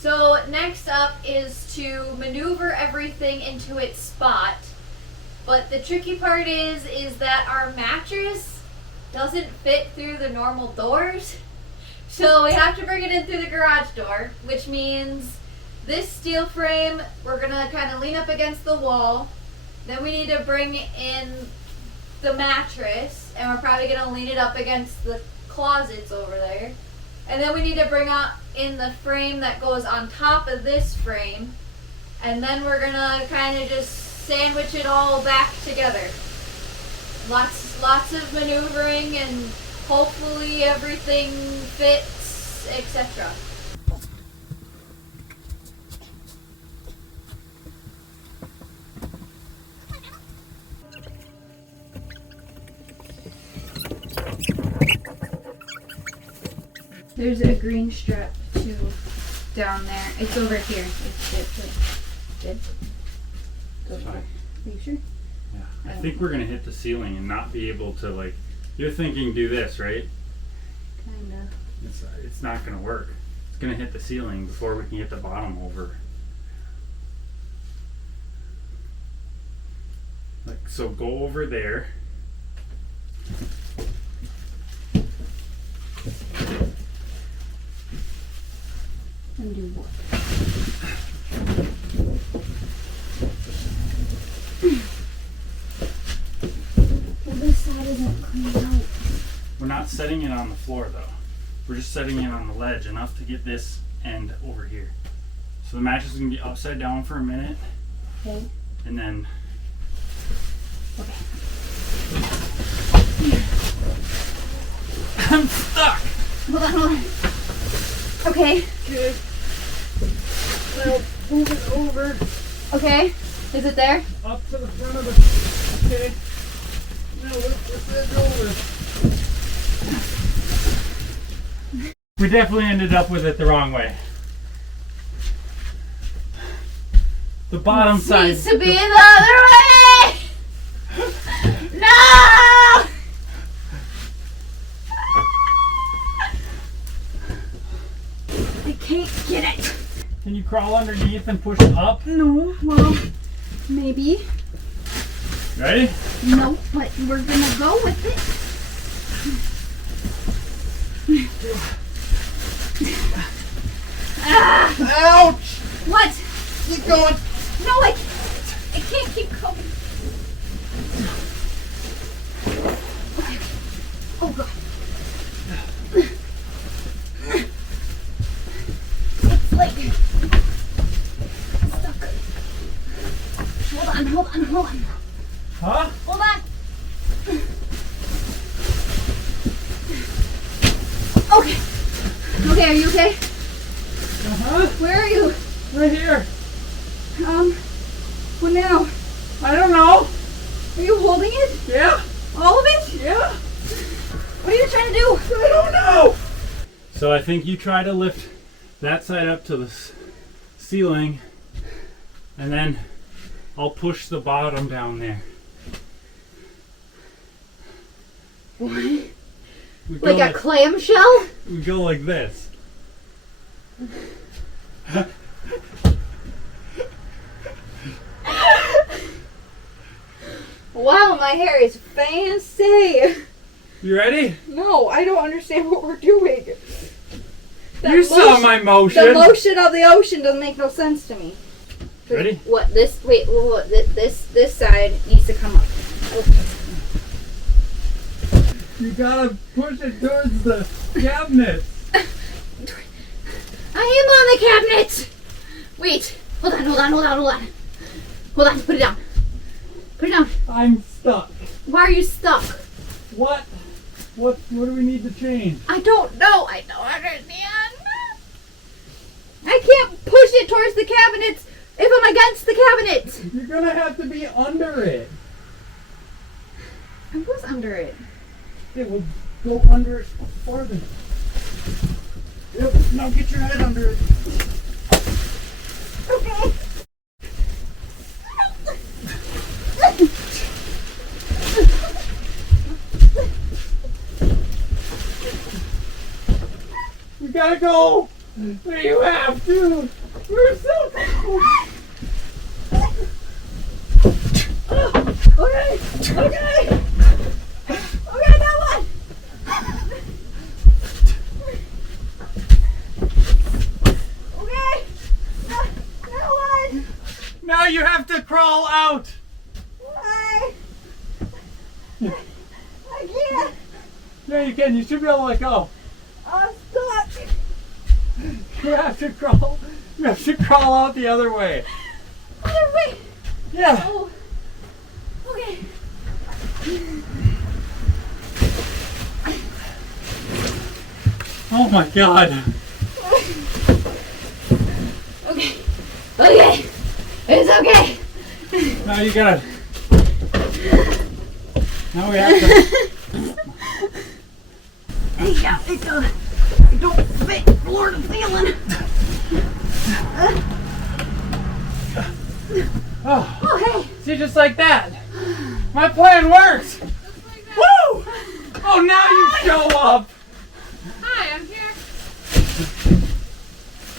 So next up is to maneuver everything into its spot. But the tricky part is that our mattress doesn't fit through the normal doors. So we have to bring it in through the garage door, which means this steel frame, we're gonna kind of lean up against the wall. Then we need to bring in the mattress, and we're probably gonna lean it up against the closets over there. And then we need to bring in the frame that goes on top of this frame. And then we're gonna kind of just sandwich it all back together. Lots of maneuvering, and hopefully everything fits, etc. There's a green strap too down there. It's over here. It's good. That's fine. Are you sure? Yeah. I think we're gonna hit the ceiling and not be able to, like, you're thinking do this, right? Kinda. It's not gonna work. It's gonna hit the ceiling before we can get the bottom over. Like, so go over there. And do what? Well, this side isn't cleaned out. We're not setting it on the floor though. We're just setting it on the ledge enough to get this end over here. So the mattress is gonna be upside down for a minute. Okay. And then Okay. I'm stuck. Hold on. Okay. Okay. Now move it over Okay. Is it there? up to the front of the. Okay. Now lift this edge over. We definitely ended up with it the wrong way. The bottom side Needs to be the other way. No! I can't get it. Can you crawl underneath and push it up? No, well, maybe. Ready? No, but we're gonna go with it. Ah! Ouch! What? Keep going. No, I can't keep going. Okay. Oh God. It's like stuck. Hold on. Huh? Hold on. Okay. Okay, are you okay? Uh-huh. Where are you? Right here. What now? I don't know. Are you holding it? Yeah. All of it? Yeah. What are you trying to do? I don't know. So I think you try to lift that side up to the ceiling, and then I'll push the bottom down there. What? We Like a clamshell? We go like this. Wow, my hair is fancy. You ready? No, I don't understand what we're doing. You saw my motion. The motion of the ocean doesn't make no sense to me. Ready? What? This? Wait. What? This side needs to come up. Okay. You gotta push it towards the cabinet. I am on the cabinet. Wait. Hold on. Hold on. Put it down. Put it down. I'm stuck. Why are you stuck? What? What do we need to change? I don't know. I don't understand. I can't push it towards the cabinets if I'm against the cabinet. You're gonna have to be under it. I was under it. It will go under it farther. Yep. Now get your head under it. Okay. We gotta go. You have to. We're so close. Okay. Okay. Okay, that one. Okay. That one. Now you have to crawl out. I can't. Yeah, you can. You should be able to let go. I'm stuck. You have to crawl. You have to crawl out the other way. Other way. Yeah. Oh. Okay. Oh my God. Okay. Okay. It's okay. Now you gotta. Now we have to. Yeah, it don't fit floor to ceiling. Oh, Oh, hey. see, just like that. My plan works. Woo! Oh, now you show up. Hi, I'm here.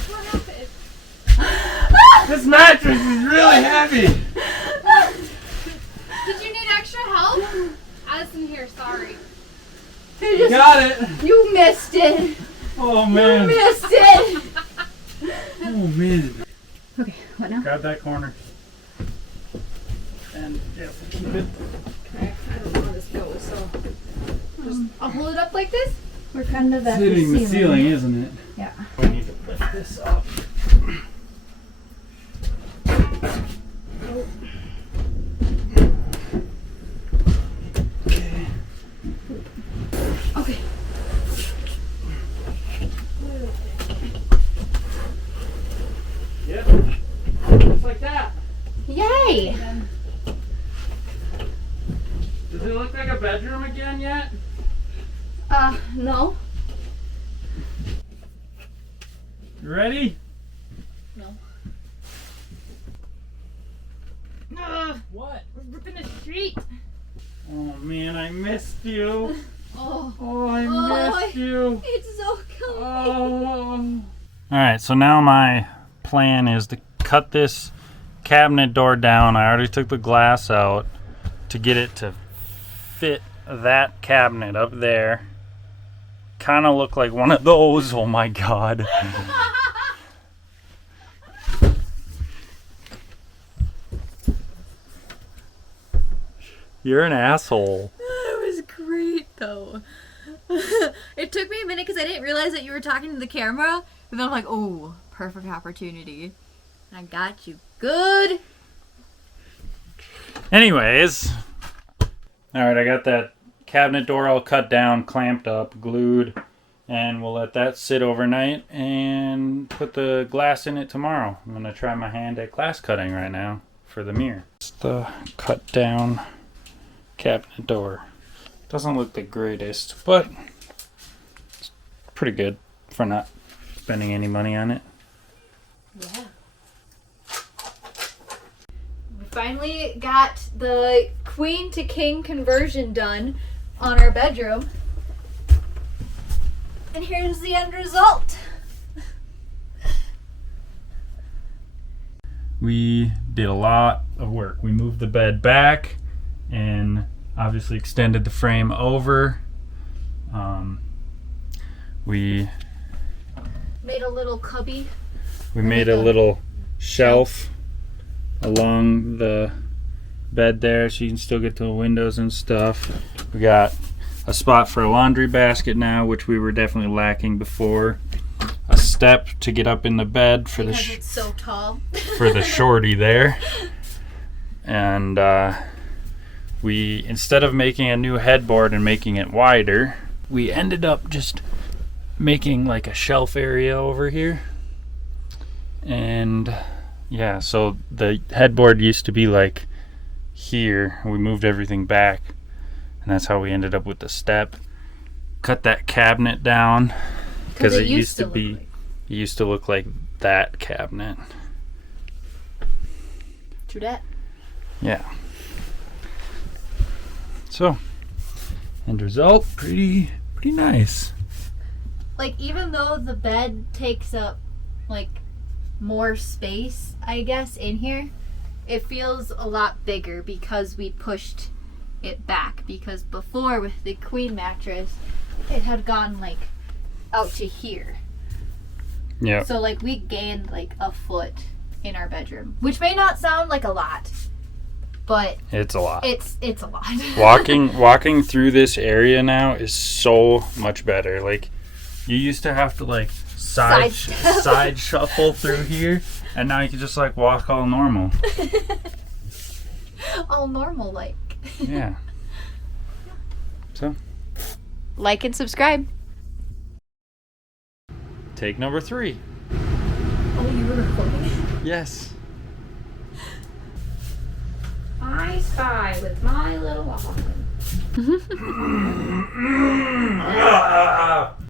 What happened? This mattress is really heavy. Did you need extra help? Addison here, sorry. You got it. You missed it. Oh man. Missed it. Oh man. Okay, what now? Grab that corner. And yeah, keep it. Okay, I don't know how this goes, so I'll hold it up like this. We're kind of at Hitting the the ceiling, isn't it? Yeah. We need to lift this up. Okay. Okay. Yep. Just like that. Yay! Does it look like a bedroom again yet? No. You ready? No. What? We're ripping the street. Oh man, I missed you. Oh. Oh, I missed you. It's so cold. Oh. Alright, so now my plan is to cut this cabinet door down. I already took the glass out to get it to fit that cabinet up there. Kind of look like one of those. Oh my God. You're an asshole. That was great, though. It took me a minute because I didn't realize that you were talking to the camera. And then I'm like, oh, perfect opportunity. I got you good. Anyways. Alright, I got that cabinet door all cut down, clamped up, glued. And we'll let that sit overnight and put the glass in it tomorrow. I'm going to try my hand at glass cutting right now for the mirror. It's the cut down cabinet door. Doesn't look the greatest, but it's pretty good for not spending any money on it. Yeah. We finally got the queen to king conversion done on our bedroom. And here's the end result. We did a lot of work. We moved the bed back and obviously extended the frame over. We Made a little cubby. made a little shelf along the bed there so you can still get to the windows and stuff. We got a spot for a laundry basket now, which we were definitely lacking before. A step to get up in the bed for Because it's so tall. for the shorty there. And we, instead of making a new headboard and making it wider, we ended up just making like a shelf area over here. And yeah, so the headboard used to be like here. We moved everything back, and that's how we ended up with the step. Cut that cabinet down because it used to be it used to look like that cabinet. True that. Yeah. So, end result, pretty nice. like, even though the bed takes up, like, more space, I guess, in here, it feels a lot bigger because we pushed it back. Because before, with the queen mattress, it had gone, like, out to here. Yeah. So, like, we gained, like, a foot in our bedroom, which may not sound like a lot, but It's a lot. it's a lot. Walking through this area now is so much better. Like, you used to have to like side shuffle through here, and now you can just like walk all normal. All normal, like. Yeah. So, Like and subscribe. take number 3. Oh, you were recording? Yes. I spy with my little eye.